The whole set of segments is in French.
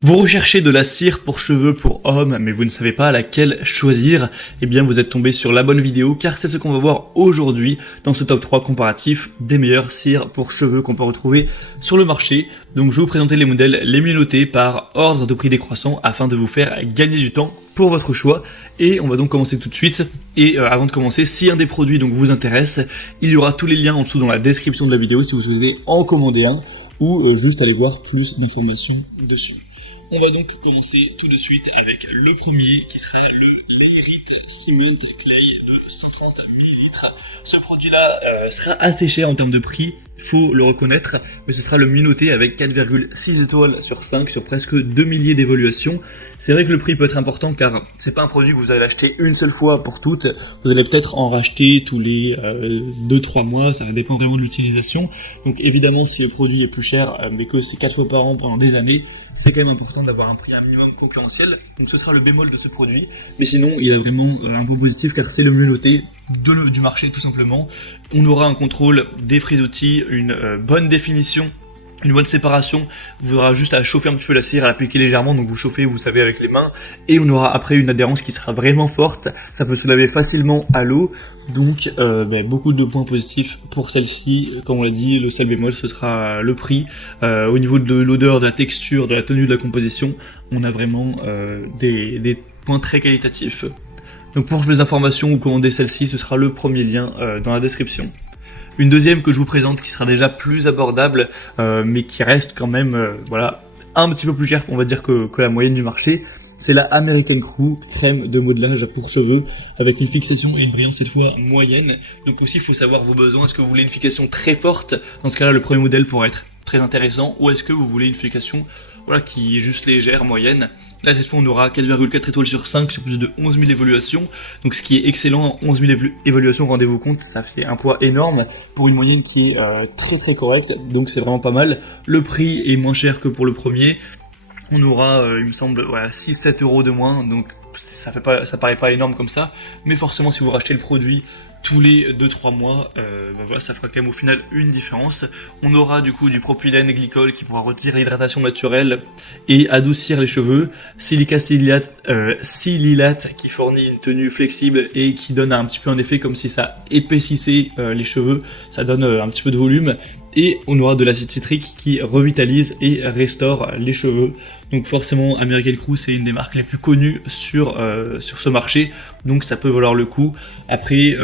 Vous recherchez de la cire pour cheveux pour hommes, mais vous ne savez pas laquelle choisir. Eh bien, vous êtes tombé sur la bonne vidéo, car c'est ce qu'on va voir aujourd'hui dans ce top 3 comparatif des meilleures cires pour cheveux qu'on peut retrouver sur le marché. Donc, je vais vous présenter les modèles les mieux notés par ordre de prix décroissant afin de vous faire gagner du temps pour votre choix. Et on va donc commencer tout de suite. Et avant de commencer, si un des produits donc vous intéresse, il y aura tous les liens en dessous dans la description de la vidéo si vous souhaitez en commander un ou juste aller voir plus d'informations dessus. On va donc commencer tout de suite avec le premier qui sera le Lyrit Cement Clay de 130 ml. Ce produit-là sera assez cher en termes de prix, faut le reconnaître, mais ce sera le mieux noté avec 4,6 étoiles sur 5 sur presque 2 milliers d'évaluations. C'est vrai que le prix peut être important car c'est pas un produit que vous allez acheter une seule fois pour toutes, vous allez peut-être en racheter tous les 2-3 mois, ça dépend vraiment de l'utilisation. Donc évidemment si le produit est plus cher mais que c'est 4 fois par an pendant des années, c'est quand même important d'avoir un prix un minimum concurrentiel. Donc ce sera le bémol de ce produit, mais sinon il a vraiment un point positif car c'est le mieux noté du marché tout simplement. On aura un contrôle des frisottis, une bonne définition, une bonne séparation. Vous aurez juste à chauffer un petit peu la cire, à l'appliquer légèrement, donc vous chauffez, vous savez, avec les mains, et on aura après une adhérence qui sera vraiment forte. Ça peut se laver facilement à l'eau, donc beaucoup de points positifs pour celle-ci. Comme on l'a dit, le seul bémol ce sera le prix. Au niveau de l'odeur, de la texture, de la tenue, de la composition, on a vraiment des points très qualitatifs. Donc pour plus d'informations ou commander celle-ci, ce sera le premier lien dans la description. Une deuxième que je vous présente qui sera déjà plus abordable, mais qui reste quand même un petit peu plus cher, on va dire, que la moyenne du marché. C'est la American Crew crème de modelage pour cheveux avec une fixation et une brillance cette fois moyenne. Donc aussi il faut savoir vos besoins. Est-ce que vous voulez une fixation très forte? Dans ce cas-là, le premier modèle pourrait être très intéressant. Ou est-ce que vous voulez une fixation qui est juste légère, moyenne? Là cette fois on aura 4,4 étoiles sur 5 sur plus de 11 000 évaluations. Donc ce qui est excellent, 11 000 évaluations, rendez-vous compte, ça fait un poids énorme pour une moyenne qui est très correcte. Donc c'est vraiment pas mal. Le prix est moins cher que pour le premier. On aura, il me semble, 6-7 euros de moins, donc ça paraît pas énorme comme ça, mais forcément si vous rachetez le produit tous les 2-3 mois, ça fera quand même au final une différence. On aura du coup du propylène glycol qui pourra retirer l'hydratation naturelle et adoucir les cheveux, silica silylate qui fournit une tenue flexible et qui donne un petit peu un effet comme si ça épaississait les cheveux, ça donne un petit peu de volume. Et on aura de l'acide citrique qui revitalise et restaure les cheveux. Donc forcément, American Crew, c'est une des marques les plus connues sur ce marché. Donc ça peut valoir le coup. Après,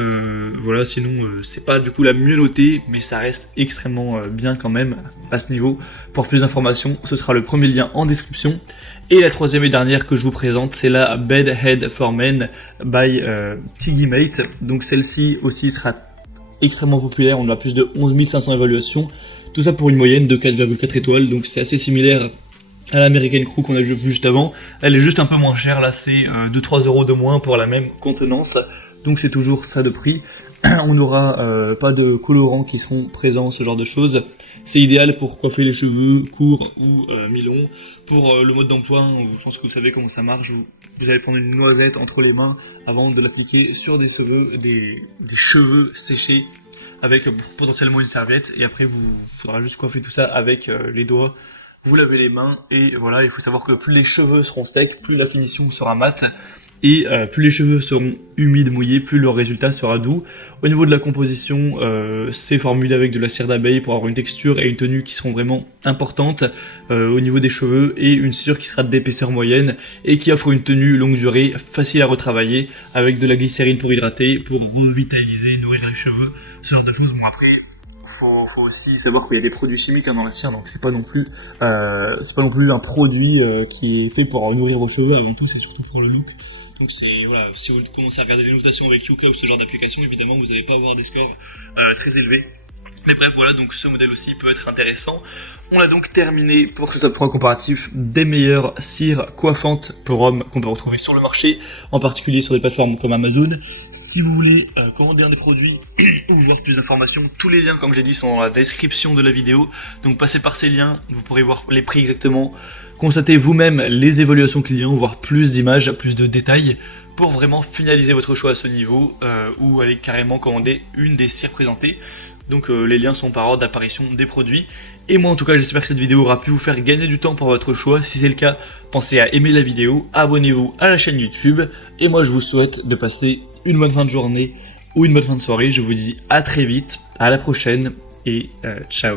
sinon, c'est pas du coup la mieux notée, mais ça reste extrêmement bien quand même à ce niveau. Pour plus d'informations, ce sera le premier lien en description. Et la troisième et dernière que je vous présente, c'est la Bed Head for Men by Tiggy Mate. Donc celle-ci aussi sera extrêmement populaire, on a plus de 11 500 évaluations, tout ça pour une moyenne de 4,4 étoiles, donc c'est assez similaire à l'American Crew qu'on a vu juste avant. Elle est juste un peu moins chère, là c'est 2-3 euros de moins pour la même contenance, donc c'est toujours ça de prix. On n'aura pas de colorants qui seront présents, ce genre de choses. C'est idéal pour coiffer les cheveux courts ou mi-longs. Pour le mode d'emploi, je pense que vous savez comment ça marche. Vous allez prendre une noisette entre les mains avant de l'appliquer sur des cheveux séchés avec potentiellement une serviette. Et après, faudra juste coiffer tout ça avec les doigts. Vous lavez les mains et voilà, il faut savoir que plus les cheveux seront secs, plus la finition sera mate. Et plus les cheveux seront humides, mouillés, plus le résultat sera doux. Au niveau de la composition, c'est formulé avec de la cire d'abeille pour avoir une texture et une tenue qui seront vraiment importantes au niveau des cheveux, et une cire qui sera d'épaisseur moyenne et qui offre une tenue longue durée, facile à retravailler, avec de la glycérine pour hydrater, pour revitaliser, nourrir les cheveux, ce genre de choses. Bon après, faut aussi savoir qu'il y a des produits chimiques dans la cire, donc c'est pas non plus un produit qui est fait pour nourrir vos cheveux. Avant tout, c'est surtout pour le look. Donc si vous commencez à regarder les notations avec Yuka ou ce genre d'application, évidemment vous n'allez pas avoir des scores très élevés. Mais bref, donc ce modèle aussi peut être intéressant. On a donc terminé pour ce top 3 comparatif des meilleures cires coiffantes pour hommes qu'on peut retrouver sur le marché, en particulier sur des plateformes comme Amazon. Si vous voulez commander un des produits ou voir plus d'informations, tous les liens, comme j'ai dit, sont dans la description de la vidéo. Donc passez par ces liens, vous pourrez voir les prix exactement, constatez vous-même les évaluations clients, voir plus d'images, plus de détails, pour vraiment finaliser votre choix à ce niveau, ou aller carrément commander une des cires présentées. Donc les liens sont par ordre d'apparition des produits. Et moi en tout cas j'espère que cette vidéo aura pu vous faire gagner du temps pour votre choix. Si c'est le cas, pensez à aimer la vidéo, abonnez-vous à la chaîne YouTube. Et moi je vous souhaite de passer une bonne fin de journée ou une bonne fin de soirée. Je vous dis à très vite, à la prochaine et ciao.